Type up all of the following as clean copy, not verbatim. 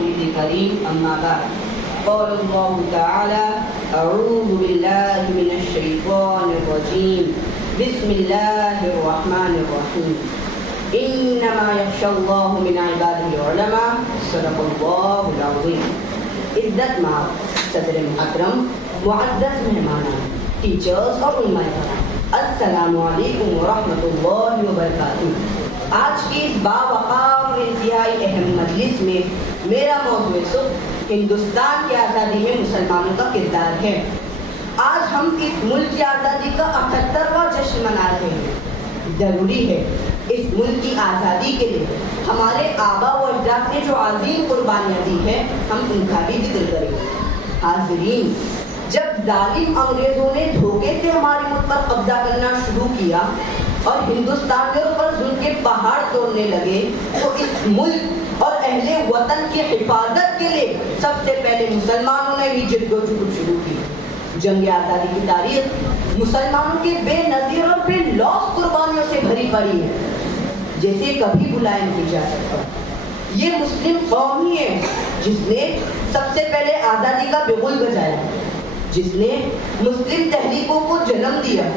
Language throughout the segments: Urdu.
مولد کریم اما بعد قال اللہ تعالی اعوذ باللہ من الشیطان الرجیم بسم اللہ الرحمن الرحیم انما یخشی اللہ من عبادہ العلماء صدق اللہ العظیم. عزت مآب صدر محترم، معزز مہمانان، ٹیچرز اور علماء کرام، السلام علیکم ورحمۃ اللہ وبرکاتہ. آج کی اس باوقار اور انتہائی اہم مجلس میں میرا موضوع صبح ہندوستان کی آزادی میں مسلمانوں کا کردار ہے. آج ہم اس ملک کی آزادی کا 78واں جشن منا رہے ہیں. ضروری ہے اس ملک کی آزادی کے لیے ہمارے آبا و اجداد نے جو عظیم قربانیاں دی ہیں ہم ان کا بھی ذکر کریں. حاضرین، جب ظالم انگریزوں نے دھوکے سے ہمارے ملک پر قبضہ کرنا شروع کیا اور ہندوستانیوں پر ظلم کے پہاڑ توڑنے لگے تو اس ملک اور اہل وطن کی حفاظت کے لیے سب سے پہلے مسلمانوں نے ہی جدوجہد شروع کی. جنگ آزادی کی تاریخ مسلمانوں کے بے نظیر اور بے لوث قربانیوں سے بھری پڑی ہے جیسے کبھی بلایا نہیں جا سکتا. یہ مسلم قوم ہی ہے جس نے سب سے پہلے آزادی کا بغل بجایا، جس نے مسلم تحریکوں کو جنم دیا،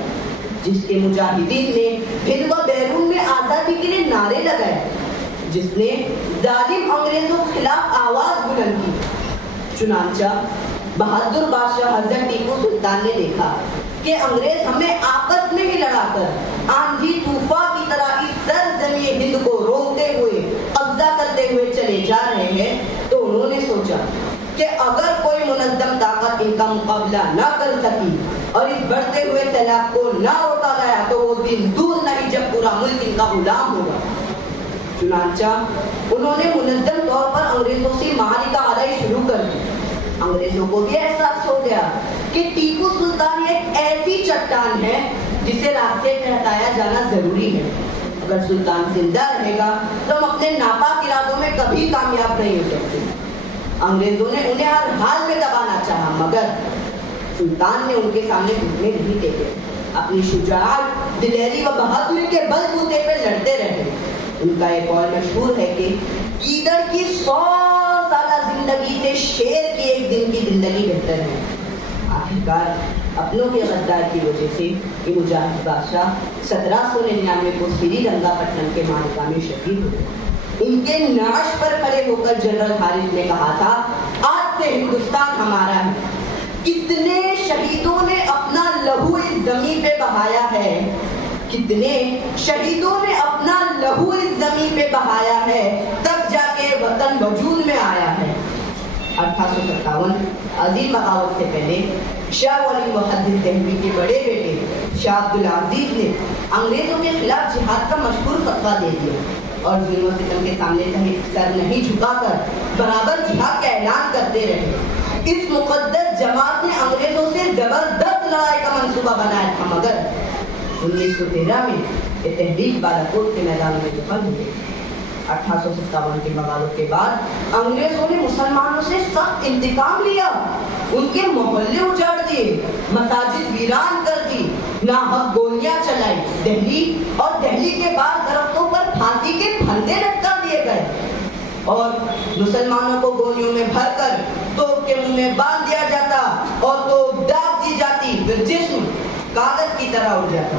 جس کے مجاہدین نے ہند و بیرون میں آزادی کے لیے نعرے لگائے، جس نے ظالم انگریزوں کے خلاف آواز بلند کی. چنانچہ بہادر بادشاہ حضرت ٹیپو سلطان نے دیکھا کہ انگریز ہمیں آپس میں ہی لڑا کر آندھی طوفان کی طرح اس سرزمین ہند کو روکتے ہوئے قبضہ کرتے ہوئے چلے جا رہے ہیں، تو انہوں نے سوچا کہ اگر کوئی منظم طاقت ان کا مقابلہ نہ کر سکی اور اس بڑھتے ہوئے سیلاب کو نہ روکا گیا تو وہ دن دور نہیں جب پورا ملک ان کا غلام ہوگا. چنانچہ انہوں نے منظم طور پر انگریزوں سے معرکہ آرائی شروع کر دی. انگریزوں کو بھی احساس ہو گیا کہ ٹیپو سلطان ایک ایسی چٹان ہے جسے راستے سے ہٹایا جانا ضروری ہے. اگر سلطان زندہ رہے گا تو ہم اپنے ناپاک ارادوں میں کبھی کامیاب نہیں ہو سکتے. انگریزوں نے انہیں ہر حال میں دبانا چاہا مگر سلطان نے ان کے سامنے گھٹنے نہیں ٹیکے. اپنی شجاعت، دلیری و بہادری کے بل بوتے پہ لڑتے رہے. ان کا ایک اور مشہور ہے کہ گیدڑ کی 100 سالہ زندگی سے شیر کی ایک دن کی زندگی بہتر ہے. آخرکار اپنوں کے غدار کی وجہ سے یہ مجاہد بادشاہ 1799 کو سری رنگا پٹنم کے معرکہ میں شہید ہوئے. ان کے نعش پر کھڑے ہو کر جنرل حارث نے کہا تھا آج سے ہندوستان ہمارا ہے. کتنے شہیدوں نے اپنا لہو اس زمین پہ بہایا ہے، کتنے شہیدوں نے اپنا لہو اس زمین پہ بہایا ہے، تب جا کے وطن وجود میں آیا ہے. 1857 عظیم بغاوت سے پہلے شاہ ولی محدث دہلوی کے بڑے بیٹے شاہ عبدالعزیز نے انگریزوں کے خلاف جہاد کا مشہور فتویٰ دے دیا اور ظلم و ستم کے سامنے سر نہیں جھکا کر برابر جہاد کا اعلان کرتے رہے. اس مقدس جماعت نے انگریزوں سے زبردست لڑائی کا منصوبہ بنایا تھا مگر 1913 میں یہ تحریک بالاکوٹ کے میدان میں دفن ہوئی. 1857 کی بغاوت کے بعد انگریزوں نے مسلمانوں سے سخت انتقام لیا. ان کے محلے اجاڑ دیے، مساجد ویران کر دی، ناحق گولیاں چلائی. دہلی اور دہلی کے بعد درختوں پر پھانسی کے پھندے لٹکا دیے گئے اور مسلمانوں کو گولیوں میں بھر کر توپ کے منہ میں باندھ دیا جاتا اور توپ داغ دی جاتی، پھر جسم کاغذ کی طرح اڑ جاتا.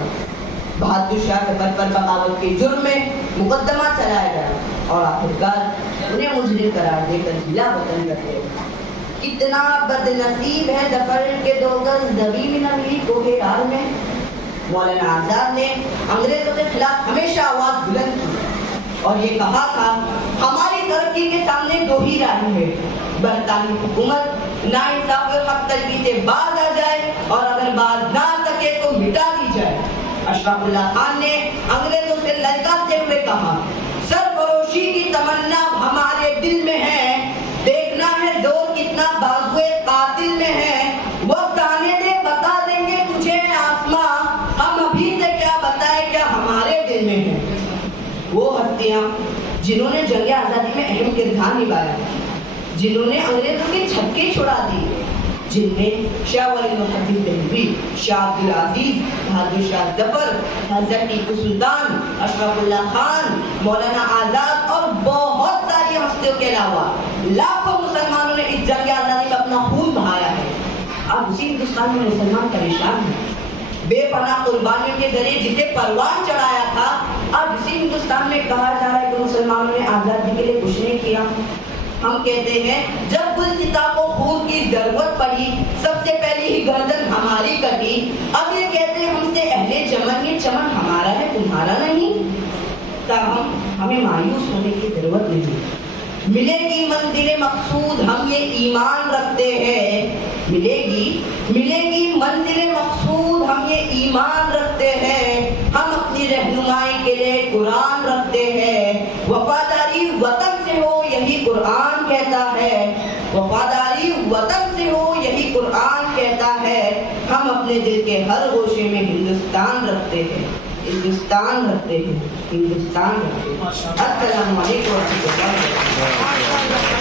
بہادر شاہ ظفر پر بغاوت کے جرم میں مقدمہ چلایا گیا اور آخرکار انہیں مجرم قرار دے کر ضلع وطن رکھ گئے. کتنا بد نصیب ہے ظفر کے 2 گز زمین نہ ملی کوہ رار میں. مولانا آزاد نے انگریزوں کے خلاف ہمیشہ آواز بلند کی اور یہ کہا تھا ہماری ترقی کے سامنے 2 ہی راہیں ہیں، برطانوی حکومت ناانصافی اور حق تلفی سے باز آ جائے اور اگر باز نہ آ سکے تو مٹا دی جائے. اشرف اللہ خان نے انگریزوں سے للکارتے ہوئے کہا سرفروشی کی تمنا ہمارے دل میں ہے، دیکھنا ہے زور کتنا بازوئے قاتل میں ہے. وقت آنے دے بتا دیں گے تجھے آسماں، ہم ابھی سے کیا بتائے کیا ہمارے دل میں ہے. وہ ہستیاں جنہوں نے جنگ آزادی میں اہم کردار نبھایا، جنہوں نے انگریزوں کے جھٹکے چھڑا دیے، جن میں شاہ ولی محدث دہلوی، شاہ عبدالعزیز، بہادر شاہ ظفر، حضرت ٹیپو سلطان، اشرف اللہ خان، مولانا آزاد اور بہت ساری حمزے کے علاوہ لاکھوں مسلمانوں نے اس جنگ آزادی میں اپنا خون بہایا ہے. آج اسی ہندوستان میں مسلمان پریشان ہیں. بے پناہ قربانیوں کے ذریعے جسے پروان چڑھایا تھا، آج اسی ہندوستان میں کہا جا رہا ہے کہ مسلمانوں نے آزادی کے لیے کچھ نہیں کیا. ہم کہتے ہیں جب گلستہ کو خون کی ضرورت پڑی سب سے پہلی ہی گردن ہماری کٹی. اب یہ کہتے ہیں ہم سے اہل چمن، یہ چمن ہمارا ہے تمہارا نہیں. تاہم ہمیں مایوس ہونے کی ضرورت نہیں. ملے گی منزل مقصود ہم یہ ایمان رکھتے ہیں. ملے گی منزل مقصود ہم یہ ایمان رکھتے ہیں. ہم اپنی رہنمائی کے لیے قرآن رکھتے ہیں. وفاداری وطن سے ہو یہی قرآن کہتا ہے. وفاداری وطن سے ہو یہی قرآن کہتا ہے. ہم اپنے دل کے ہر گوشے میں ہندوستان رکھتے ہیں. ہندوستان رکھتے ہیں. السلام علیکم ورحمۃ اللہ.